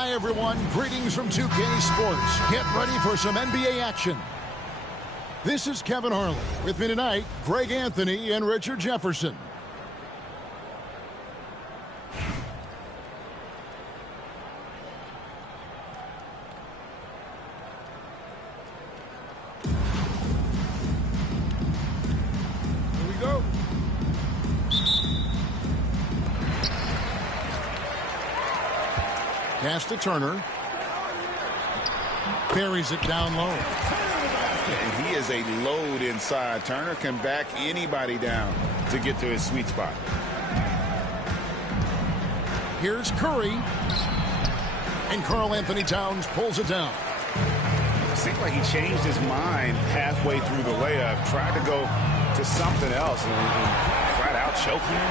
Hi, everyone. Greetings from 2K Sports. Get ready for some NBA action. This is Kevin Harlan. With me tonight, Greg Anthony and Richard Jefferson. Here we go. Pass to Turner. Buries it down low. And he is a load inside. Turner can back anybody down to get to his sweet spot. Here's Curry. And Karl-Anthony Towns pulls it down. It seemed like he changed his mind halfway through the layup, tried to go to something else, and flat out choked him.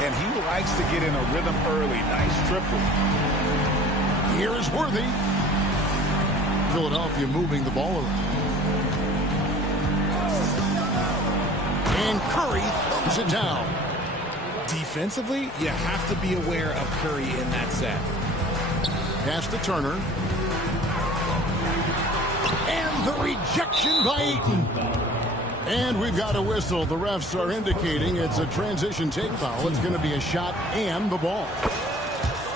And he likes to get in a rhythm early. Nice triple. Here is Worthy. Philadelphia moving the ball around. And Curry throws it down. Defensively, you have to be aware of Curry in that set. Pass to Turner. And the rejection by Ayton. And we've got a whistle. The refs are indicating it's a transition take foul. It's going to be a shot and the ball.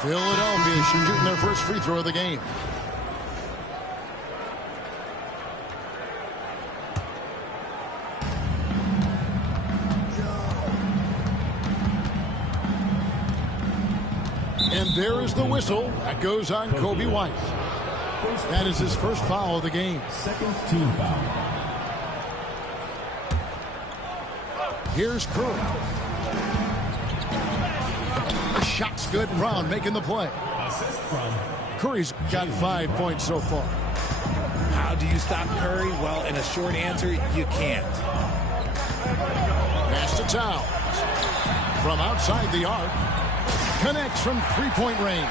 Philadelphia shooting their first free throw of the game. And there is the whistle. That goes on Coby White. That is his first foul of the game. Second team foul. Here's Curry. The shot's good. Brown making the play. Assist from Curry's got 5 points so far. How do you stop Curry? Well, in a short answer, you can't. Pass to Towns. From outside the arc. Connects from three-point range.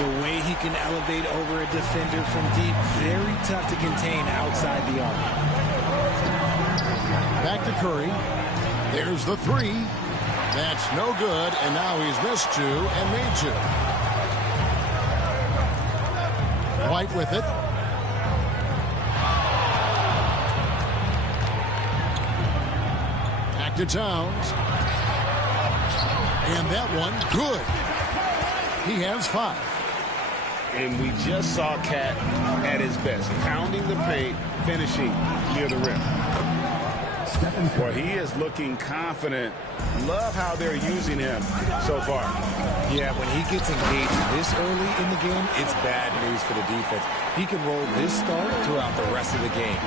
The way he can elevate over a defender from deep, very tough to contain outside the arc. Back to Curry. There's the three. That's no good, and now he's missed two and made two. White with it. Back to Towns. And that one, good. He has 5. And we just saw Cat at his best, pounding the paint, finishing near the rim. Well, he is looking confident. Love how they're using him so far. Yeah, when he gets engaged this early in the game, it's bad news for the defense. He can roll this start throughout the rest of the game.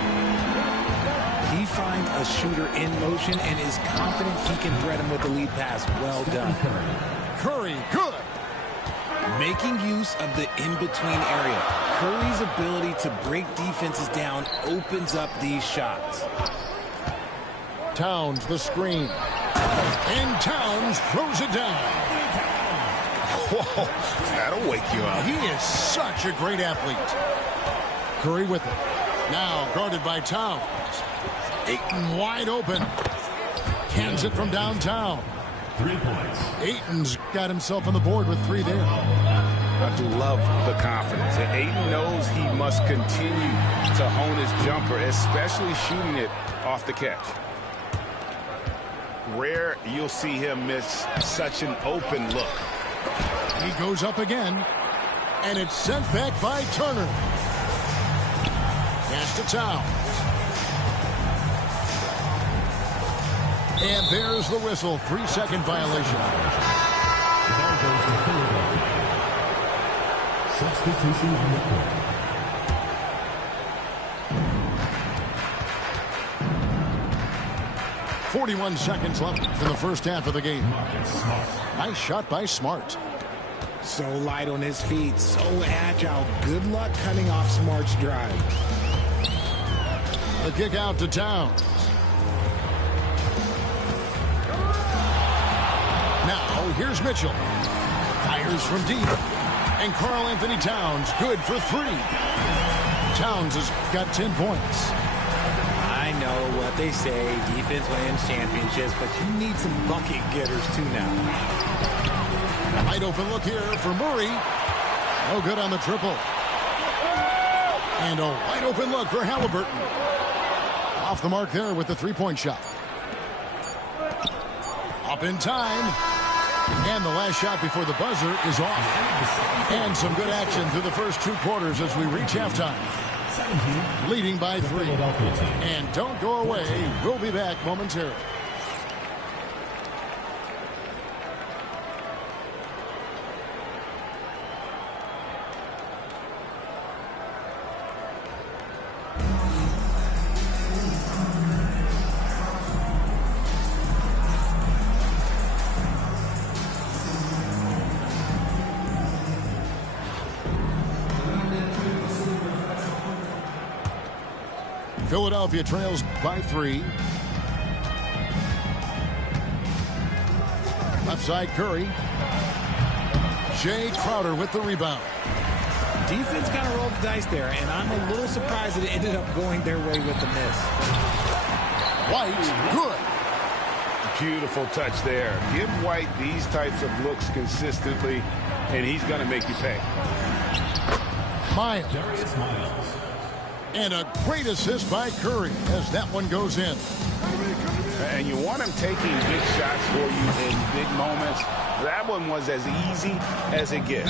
He finds a shooter in motion and is confident he can thread him with the lead pass. Well done. Curry, good. Making use of the in-between area. Curry's ability to break defenses down opens up these shots. Towns, the screen. And Towns throws it down. Whoa, that'll wake you up. He is such a great athlete. Curry with it. Now guarded by Towns. Ayton wide open. Cans it from downtown. 3 points. Ayton's got himself on the board with 3 there. I do love the confidence. And Ayton knows he must continue to hone his jumper, especially shooting it off the catch. Rare you'll see him miss such an open look. He goes up again. And it's sent back by Turner. Pass to Towns. And there's the whistle. 3-second violation. Ball goes to Philadelphia. Substitution on the court. .41 seconds left in the first half of the game. Marcus Smart. Nice shot by Smart. So light on his feet, so agile. Good luck cutting off Smart's drive. The kick out to Towns. Now, here's Mitchell. Fires from deep. And Karl-Anthony Towns, good for 3. Towns has got 10 points. I know what they say, defense wins championships, but you need some bucket getters too now. Wide open look here for Murray. No good on the triple. And a wide open look for Halliburton. Off the mark there with the three-point shot. Up in time. And the last shot before the buzzer is off. And some good action through the first 2 quarters as we reach halftime. Leading by 3. And don't go away. We'll be back momentarily. Philadelphia trails by 3. Left side Curry. Jay Crowder with the rebound. Defense kind of rolled the dice there, and I'm a little surprised that it ended up going their way with the miss. White, good. Beautiful touch there. Give White these types of looks consistently, and he's going to make you pay. Miles. Darius Miles. And a great assist by Curry as that one goes in. And you want him taking big shots for you in big moments. That one was as easy as it gets.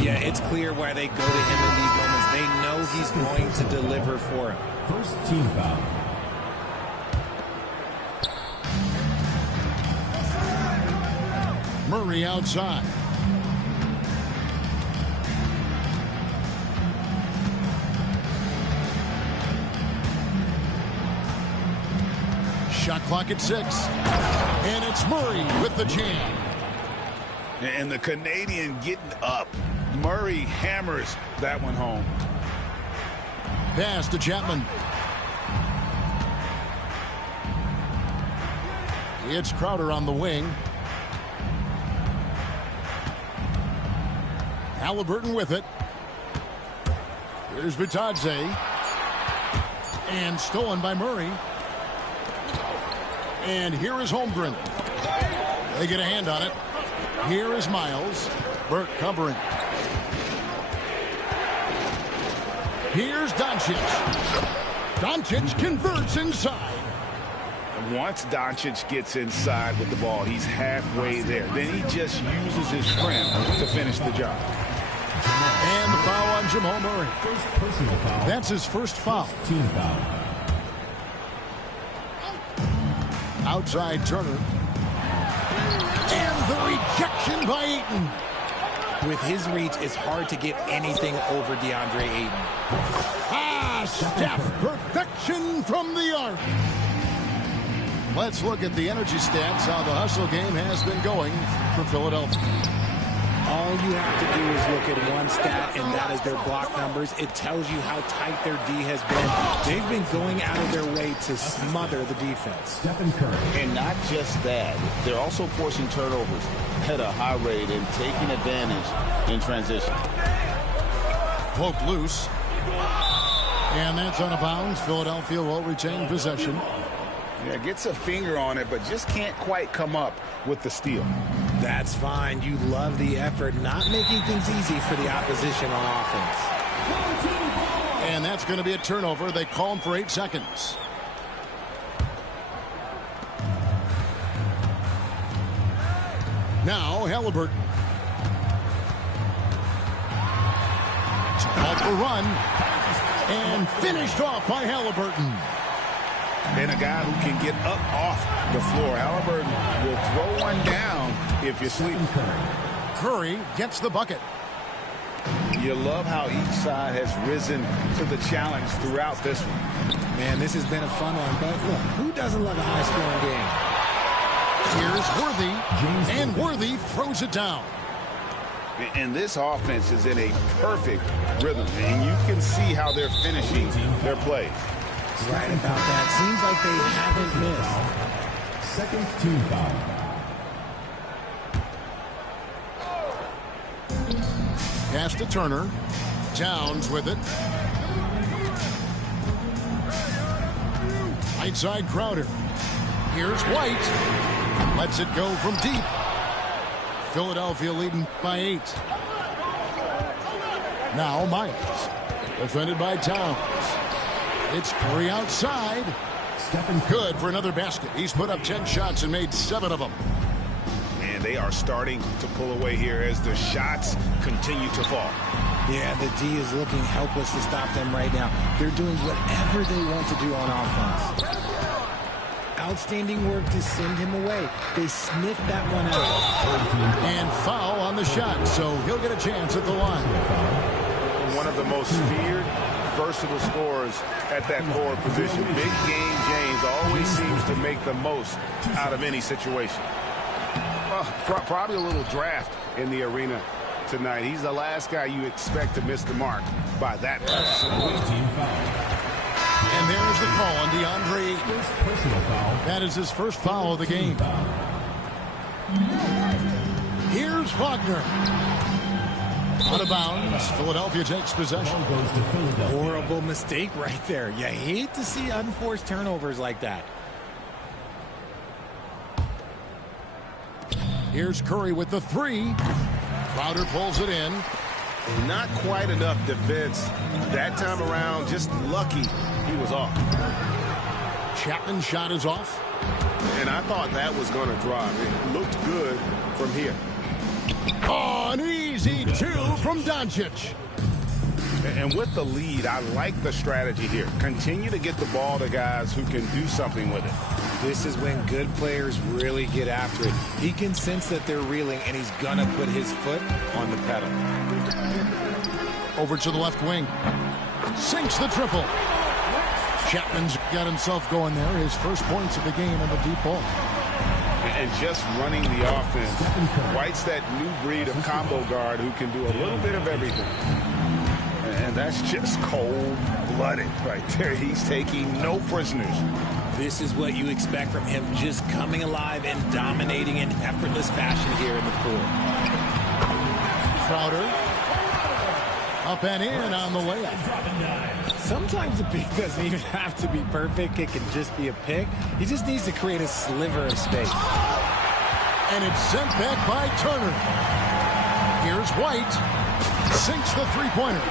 Yeah, it's clear why they go to him in these moments. They know he's going to deliver for him. First team foul. Murray outside. Shot clock at 6. And it's Murray with the jam. And the Canadian getting up. Murray hammers that one home. Pass to Chapman. It's Crowder on the wing. Halliburton with it. Here's Bitadze. And stolen by Murray. And here is Holmgren. They get a hand on it. Here is Miles. Burke covering. Here's Doncic. Doncic converts inside. Once Doncic gets inside with the ball, he's halfway there. Then he just uses his strength to finish the job. And the foul on Jamal Murray. First personal foul. That's his first foul. Team foul. Outside Turner. And the rejection by Ayton. With his reach, it's hard to get anything over DeAndre Ayton. Ah, Steph, perfection from the arc. Let's look at the energy stats, how the hustle game has been going for Philadelphia. All you have to do is look at one stat, and that is their block numbers. It tells you how tight their D has been. They've been going out of their way to smother the defense. Stephen Curry. And not just that, they're also forcing turnovers at a high rate and taking advantage in transition. Poke loose. And that's out of bounds. Philadelphia will retain possession. Yeah, gets a finger on it, but just can't quite come up with the steal. That's fine. You love the effort, not making things easy for the opposition on offense. And that's going to be a turnover. They call him for 8 seconds. Now Halliburton. Off the run. And finished off by Halliburton. And a guy who can get up off the floor. Halliburton will throw one down if you're sleeping. Curry gets the bucket. You love how each side has risen to the challenge throughout this one. Man, this has been a fun one, but look, who doesn't love a high-scoring game? Here's Worthy, and Worthy throws it down. And this offense is in a perfect rhythm, and you can see how they're finishing their plays. Right about that. Seems like they haven't missed. Second team foul. Pass to Turner. Towns with it. Right side Crowder. Here's White. Lets it go from deep. Philadelphia leading by 8. Now Miles. Defended by Towns. It's Curry outside. Good for another basket. He's put up 10 shots and made 7 of them. And they are starting to pull away here as the shots continue to fall. Yeah, the D is looking helpless to stop them right now. They're doing whatever they want to do on offense. Outstanding work to send him away. They sniffed that one out. And foul on the shot, so he'll get a chance at the line. One of the most feared, versatile scorers at that forward position. Big game James always seems to make the most out of any situation. Well, probably a little draft in the arena tonight. He's the last guy you expect to miss the mark by that much. And there's the call on DeAndre Ayton. That is his first foul of the game. Here's Wagner. Out of bounds. Philadelphia takes possession. Horrible mistake right there. You hate to see unforced turnovers like that. Here's Curry with the 3. Crowder pulls it in. Not quite enough defense that time around. Just lucky he was off. Chapman's shot is off. And I thought that was going to drop. It looked good from here. Oh, an easy 2 from Doncic. And with the lead, I like the strategy here. Continue to get the ball to guys who can do something with it. This is when good players really get after it. He can sense that they're reeling, and he's going to put his foot on the pedal. Over to the left wing. Sinks the triple. Chapman's got himself going there. His first points of the game on the deep ball. And just running the offense. White's that new breed of combo guard who can do a little bit of everything. And that's just cold-blooded right there. He's taking no prisoners. This is what you expect from him, just coming alive and dominating in effortless fashion here in the fourth. Crowder. Up and in on the layup. Sometimes the pick doesn't even have to be perfect. It can just be a pick. He just needs to create a sliver of space. And it's sent back by Turner. Here's White. Sinks the three-pointer.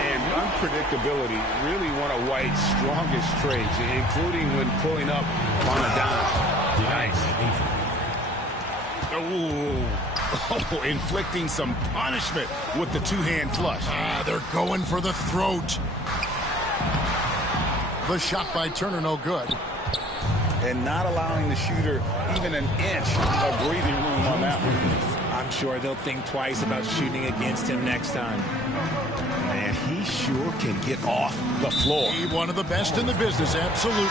And unpredictability, really one of White's strongest traits, including when pulling up on a dime. Nice. Oh, inflicting some punishment with the two-hand flush. They're going for the throat. The shot by Turner, no good. And not allowing the shooter even an inch of breathing room on that one. I'm sure they'll think twice about shooting against him next time. Man, he sure can get off the floor. He's one of the best in the business, absolutely.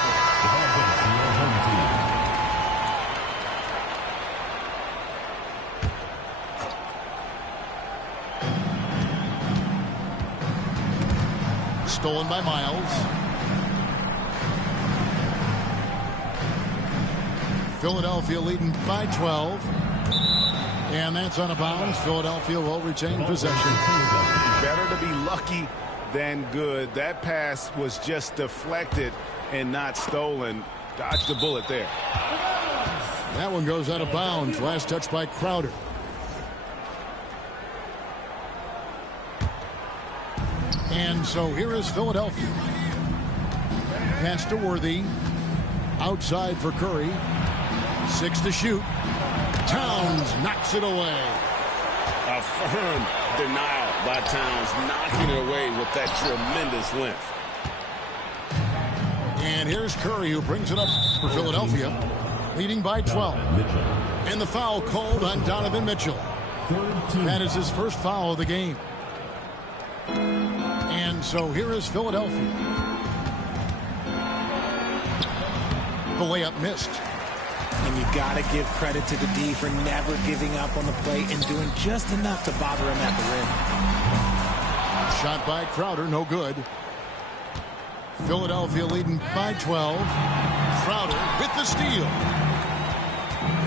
Stolen by Miles. Philadelphia leading by 12. And that's out of bounds. Philadelphia will retain possession. Better to be lucky than good. That pass was just deflected and not stolen. Dodged the bullet there. That one goes out of bounds. Last touch by Crowder. And so here is Philadelphia. Pass to Worthy. Outside for Curry. 6 to shoot. Towns knocks it away. A firm denial by Towns, knocking it away with that tremendous length. And here's Curry, who brings it up for Philadelphia, leading by 12. And the foul called on Donovan Mitchell. That is his first foul of the game. And so here is Philadelphia. The layup missed. And you got to give credit to the D for never giving up on the play and doing just enough to bother him at the rim. Shot by Crowder, no good. Philadelphia leading by 12. Crowder with the steal.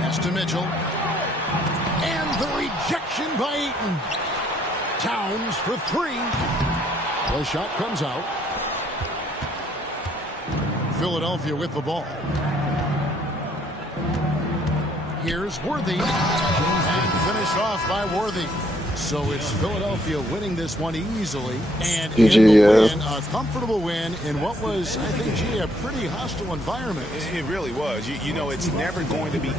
Pass to Mitchell. And the rejection by Ayton. Towns for 3. The shot comes out. Philadelphia with the ball. Here's Worthy. And Finished off by Worthy. So it's Philadelphia winning this one easily. And GG, in the yeah. win, a comfortable win in what was, I think, a pretty hostile environment. It really was. You know, it's never going to be